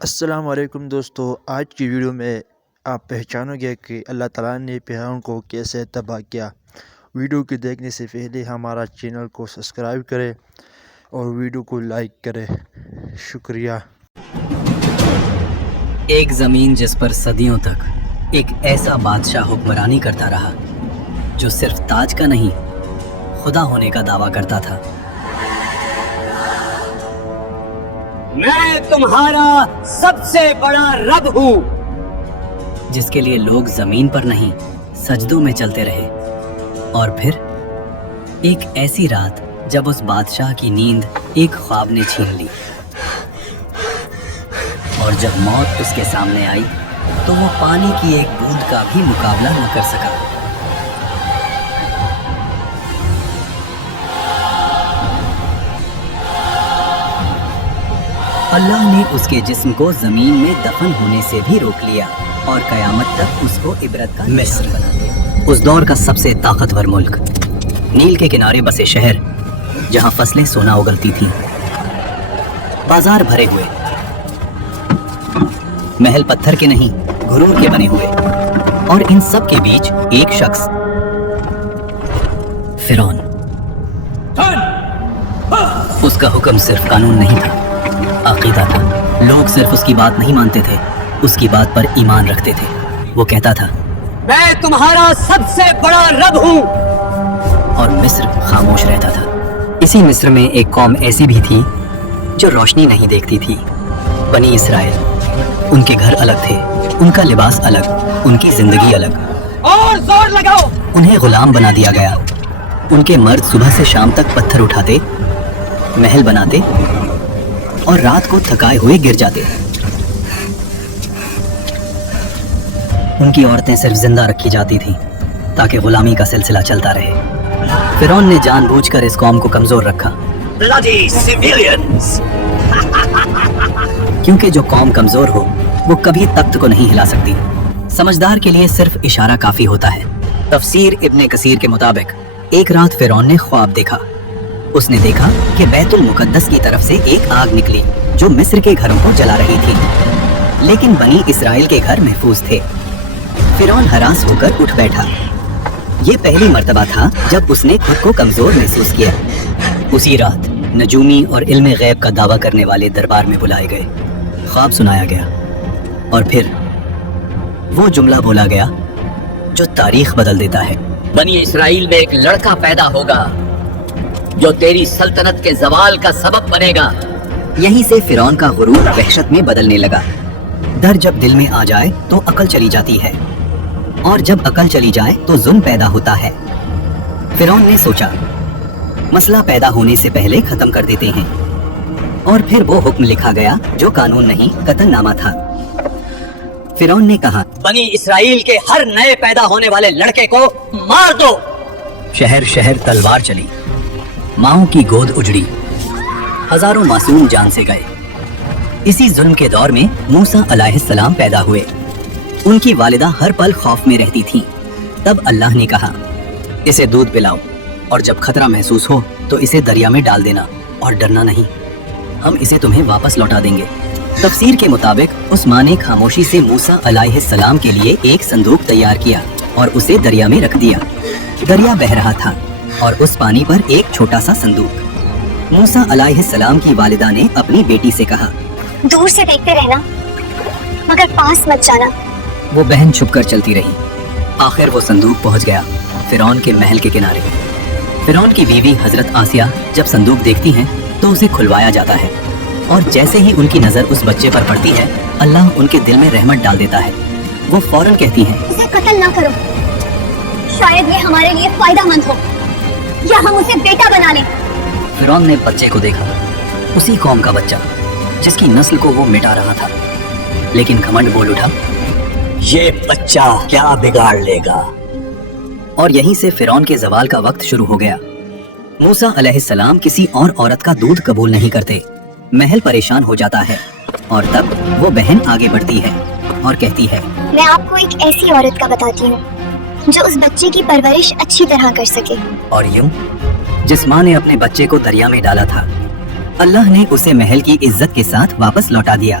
السلام علیکم دوستو، آج کی ویڈیو میں آپ پہچانو گے کہ اللہ تعالیٰ نے فرعون کو کیسے تباہ کیا۔ ویڈیو کو دیکھنے سے پہلے ہمارا چینل کو سبسکرائب کریں اور ویڈیو کو لائک کریں۔ شکریہ۔ ایک زمین جس پر صدیوں تک ایک ایسا بادشاہ حکمرانی کرتا رہا جو صرف تاج کا نہیں خدا ہونے کا دعویٰ کرتا تھا۔ میں تمہارا سب سے بڑا رب ہوں، جس کے لیے لوگ زمین پر نہیں سجدوں میں چلتے رہے۔ اور پھر ایک ایسی رات جب اس بادشاہ کی نیند ایک خواب نے چھین لی، اور جب موت اس کے سامنے آئی تو وہ پانی کی ایک بوند کا بھی مقابلہ نہ کر سکا۔ اللہ نے اس کے جسم کو زمین میں دفن ہونے سے بھی روک لیا اور قیامت تک اس کو عبرت کا مصر بنا دیا۔ اس دور کا سب سے طاقتور ملک، نیل کے کنارے بسے شہر جہاں فصلیں سونا اگلتی تھیں، بازار بھرے ہوئے، محل پتھر کے نہیں گھرور کے بنے ہوئے، اور ان سب کے بیچ ایک شخص، فرعون۔ اس کا حکم صرف قانون نہیں تھا، عقیدہ تھا۔ لوگ صرف اس کی بات نہیں مانتے تھے، اس کی بات پر ایمان رکھتے تھے۔ وہ کہتا تھا، میں تمہارا سب سے بڑا رب ہوں، اور مصر خاموش رہتا تھا۔ اسی مصر میں ایک قوم ایسی بھی تھی جو روشنی نہیں دیکھتی تھی، بنی اسرائیل۔ ان کے گھر الگ تھے، ان کا لباس الگ، ان کی زندگی الگ۔ اور زور لگاؤ! انہیں غلام بنا دیا گیا۔ ان کے مرد صبح سے شام تک پتھر اٹھاتے، محل بناتے، اور رات کو تھکائے ہوئے گر جاتے۔ ان کی عورتیں صرف زندہ رکھی جاتی تھیں تاکہ غلامی کا سلسلہ چلتا رہے۔ فرعون نے جان بوجھ کر اس قوم کو کمزور رکھا، کیونکہ جو قوم کمزور ہو وہ کبھی تخت کو نہیں ہلا سکتی۔ سمجھدار کے لیے صرف اشارہ کافی ہوتا ہے۔ تفسیر ابن کثیر کے مطابق ایک رات فرعون نے خواب دیکھا۔ اس نے دیکھا کہ بیت المقدس کی طرف سے ایک آگ نکلی جو مصر کے گھروں کو جلا رہی تھی، لیکن بنی اسرائیل کے گھر محفوظ تھے۔ فرعون ہراس ہو کر اٹھ بیٹھا۔ یہ پہلی مرتبہ تھا جب اس نے خود کو کمزور محسوس کیا۔ اسی رات نجومی اور علم غیب کا دعویٰ کرنے والے دربار میں بلائے گئے، خواب سنایا گیا، اور پھر وہ جملہ بولا گیا جو تاریخ بدل دیتا ہے۔ بنی اسرائیل میں ایک لڑکا پیدا ہوگا جو تیری سلطنت کے زوال کا سبب بنے گا۔ یہیں سے فرعون کا غرور وحشت میں بدلنے لگا۔ ڈر جب دل میں آ جائے تو عقل چلی جاتی ہے، اور جب عقل چلی جائے تو ظلم پیدا ہوتا ہے۔ فرعون نے سوچا، مسئلہ پیدا ہونے سے پہلے ختم کر دیتے ہیں، اور پھر وہ حکم لکھا گیا جو قانون نہیں قتل نامہ تھا۔ فرعون نے کہا، بنی اسرائیل کے ہر نئے پیدا ہونے والے لڑکے کو مار دو۔ شہر شہر تلوار چلی، ماؤں کی گود اجڑی، ہزاروں معصوم جان سے گئے۔ اسی ظلم کے دور میں موسیٰ علیہ السلام پیدا ہوئے۔ ان کی والدہ ہر پل خوف میں رہتی تھیں۔ تب اللہ نے کہا، اسے دودھ پلاؤ، اور جب خطرہ محسوس ہو تو اسے دریا میں ڈال دینا، اور ڈرنا نہیں، ہم اسے تمہیں واپس لوٹا دیں گے۔ تفسیر کے مطابق اس ماں نے خاموشی سے موسیٰ علیہ السلام کے لیے ایک صندوق تیار کیا اور اسے دریا میں رکھ دیا۔ دریا بہہ رہا تھا اور اس پانی پر ایک چھوٹا سا صندوق۔ موسیٰ علیہ السلام کی والدہ نے اپنی بیٹی سے کہا، دور سے دیکھتے رہنا مگر پاس مت جانا۔ وہ بہن چھپ کر چلتی رہی۔ آخر وہ صندوق پہنچ گیا فرعون کے محل کے کنارے۔ فرعون کی بیوی حضرت آسیہ جب صندوق دیکھتی ہیں تو اسے کھلوایا جاتا ہے، اور جیسے ہی ان کی نظر اس بچے پر پڑتی ہے اللہ ان کے دل میں رحمت ڈال دیتا ہے۔ وہ فوراً کہتی ہیں، اسے قتل نہ کرو، شاید یہ ہمارے لیے فائدہ مند ہو، یا ہم اسے بیٹا بنا لیں۔ فرعون نے بچے کو دیکھا، اسی قوم کا بچہ جس کی نسل کو وہ مٹا رہا تھا، لیکن گھمنڈ بول اٹھا، یہ بچہ کیا بگاڑ لے گا؟ اور یہیں سے فرعون کے زوال کا وقت شروع ہو گیا۔ موسیٰ علیہ السلام کسی اور عورت کا دودھ قبول نہیں کرتے۔ محل پریشان ہو جاتا ہے، اور تب وہ بہن آگے بڑھتی ہے اور کہتی ہے، میں آپ کو ایک ایسی عورت کا بتاتی ہوں جو اس بچے کی پرورش اچھی طرح کر سکے۔ اور یوں جس ماں نے اپنے بچے کو دریا میں ڈالا تھا، اللہ نے اسے محل کی عزت کے ساتھ واپس لوٹا دیا۔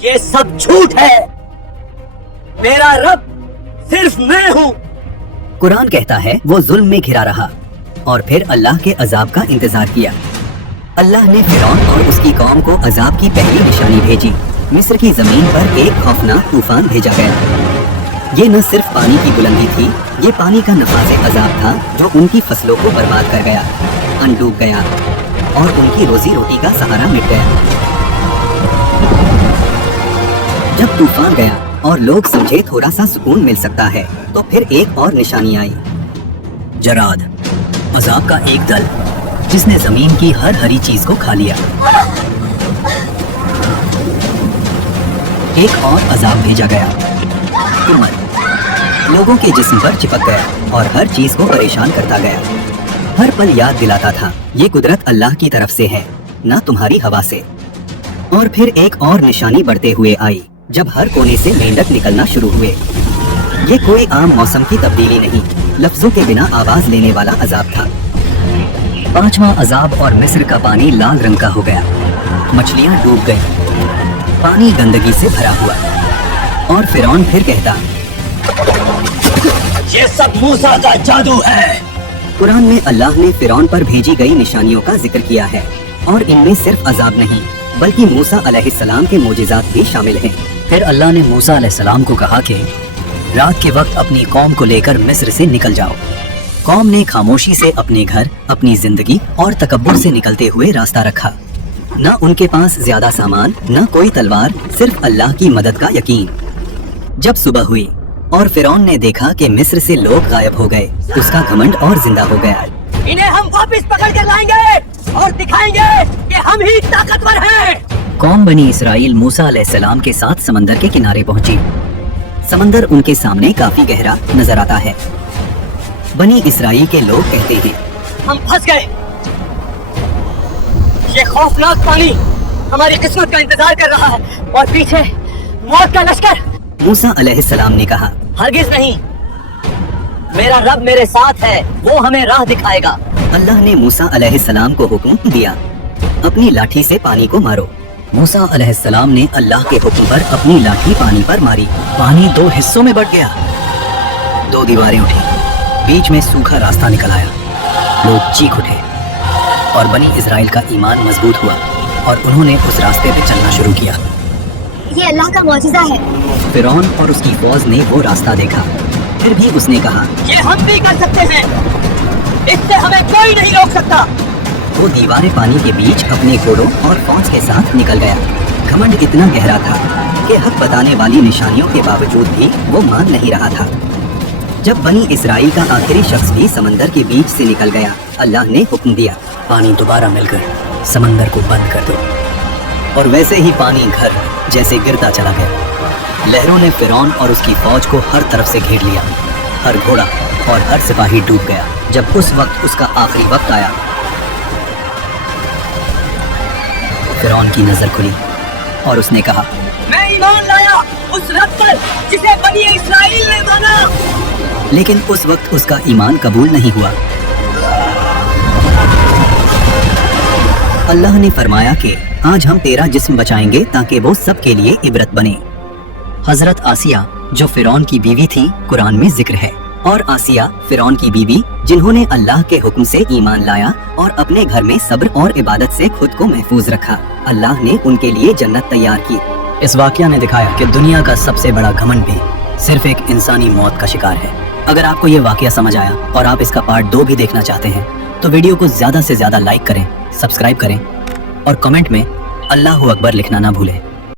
یہ سب جھوٹ ہے. میرا رب صرف میں ہوں. قرآن کہتا ہے وہ ظلم میں گھرا رہا اور پھر اللہ کے عذاب کا انتظار کیا. اللہ نے فرعون اور اس کی قوم کو عذاب کی پہلی نشانی بھیجی. مصر کی زمین پر ایک خوفناک طوفان بھیجا گیا. یہ نہ صرف پانی کی بلندی تھی، یہ پانی کا نفاذ عذاب تھا جو ان کی فصلوں کو برباد کر گیا، انڈوب گیا اور ان کی روزی روٹی کا سہارا مٹ گیا. جب طوفان گیا اور لوگ سمجھے تھوڑا سا سکون مل سکتا ہے تو پھر ایک اور نشانی آئی. جراد، عذاب کا ایک دل جس نے زمین کی ہر ہری چیز کو کھا لیا. ایک اور عذاب بھیجا گیا، تمل، لوگوں کے جسم پر چپک گیا اور ہر چیز کو پریشان کرتا گیا. ہر پل یاد دلاتا تھا یہ قدرت اللہ کی طرف سے ہے، نہ تمہاری ہوا سے. اور پھر ایک اور نشانی بڑھتے ہوئے آئی جب ہر کونے سے مینڈک نکلنا شروع ہوئے. یہ کوئی عام موسم کی تبدیلی نہیں، لفظوں کے بنا آواز لینے والا عذاب تھا. پانچواں عذاب اور مصر کا پانی لال رنگ کا ہو گیا. مچھلیاں ڈوب گئیں، پانی گندگی سے بھرا ہوا. اور فرعون پھر کہتا، یہ سب موسیٰ کا جادو ہے. قرآن میں اللہ نے فرعون پر بھیجی گئی نشانیوں کا ذکر کیا ہے اور ان میں صرف عذاب نہیں بلکہ موسیٰ علیہ السلام کے معجزات بھی شامل ہیں. پھر اللہ نے موسیٰ علیہ السلام کو کہا کہ رات کے وقت اپنی قوم کو لے کر مصر سے نکل جاؤ. قوم نے خاموشی سے اپنے گھر، اپنی زندگی اور تکبر سے نکلتے ہوئے راستہ رکھا. نہ ان کے پاس زیادہ سامان، نہ کوئی تلوار، صرف اللہ کی مدد کا یقین. جب صبح ہوئی اور فرعون نے دیکھا کہ مصر سے لوگ غائب ہو گئے، اس کا گھمنڈ اور زندہ ہو گیا. انہیں ہم واپس پکڑ کر لائیں گے اور دکھائیں گے کہ ہم ہی طاقتور ہیں. قوم بنی اسرائیل موسیٰ علیہ السلام کے ساتھ سمندر کے کنارے پہنچی. سمندر ان کے سامنے کافی گہرا نظر آتا ہے. بنی اسرائیل کے لوگ کہتے ہیں، ہم پھنس گئے. یہ خوفناک پانی ہماری قسمت کا انتظار کر رہا ہے اور پیچھے موت کا لشکر. موسیٰ علیہ السلام نے کہا، ہرگز نہیں، میرا رب میرے ساتھ ہے، وہ ہمیں راہ دکھائے گا. اللہ نے موسیٰ علیہ السلام کو حکم دیا، اپنی لاٹھی سے پانی کو مارو. موسیٰ علیہ السلام نے اللہ کے حکم پر اپنی لاٹھی پانی پر ماری. پانی 2 حصوں میں بٹ گیا. 2 دیواریں اٹھی، بیچ میں سوکھا راستہ نکل آیا. لوگ چیخ اٹھے اور بنی اسرائیل کا ایمان مضبوط ہوا اور انہوں نے اس راستے پہ چلنا شروع کیا. یہ اللہ کا معجزہ ہے. فرعون اور اس کی فوج نے وہ راستہ دیکھا، پھر بھی اس نے کہا، یہ ہم بھی کر سکتے ہیں، اس سے ہمیں کوئی نہیں روک سکتا. وہ دیواریں پانی کے بیچ اپنے گھوڑوں اور فوج کے ساتھ نکل گیا. گھمنڈ اتنا گہرا تھا کہ حق بتانے والی نشانیوں کے باوجود بھی وہ مان نہیں رہا تھا. جب بنی اسرائیل کا آخری شخص بھی سمندر کے بیچ سے نکل گیا، اللہ نے حکم دیا، پانی دوبارہ مل کر سمندر کو بند کر دو. اور ویسے ہی پانی گھر جیسے گرتا چلا گیا. لہروں نے فرعون اور اس کی فوج کو ہر طرف سے گھیر لیا. ہر گھوڑا اور ہر سپاہی ڈوب گیا. جب اس وقت اس کا آخری وقت آیا، فرعون کی نظر کھلی اور اس نے کہا، میں ایمان لایا اس رب پر جسے بنی اسرائیل نے مانا. لیکن اس وقت اس کا ایمان قبول نہیں ہوا. اللہ نے فرمایا کہ آج ہم تیرا جسم بچائیں گے تاکہ وہ سب کے لیے عبرت بنے. حضرت آسیہ جو فرعون کی بیوی تھی قرآن میں ذکر ہے، اور آسیہ فرعون کی بیوی جنہوں نے اللہ کے حکم سے ایمان لایا اور اپنے گھر میں صبر اور عبادت سے خود کو محفوظ رکھا، اللہ نے ان کے لیے جنت تیار کی. اس واقعہ نے دکھایا کہ دنیا کا سب سے بڑا گھمنڈ بھی صرف ایک انسانی موت کا شکار ہے. اگر آپ کو یہ واقعہ سمجھ آیا اور آپ اس کا پارٹ 2 بھی دیکھنا چاہتے ہیں تو ویڈیو کو زیادہ سے زیادہ لائک کریں، سبسکرائب کریں اور کمنٹ میں اللہ اکبر لکھنا نہ بھولیں.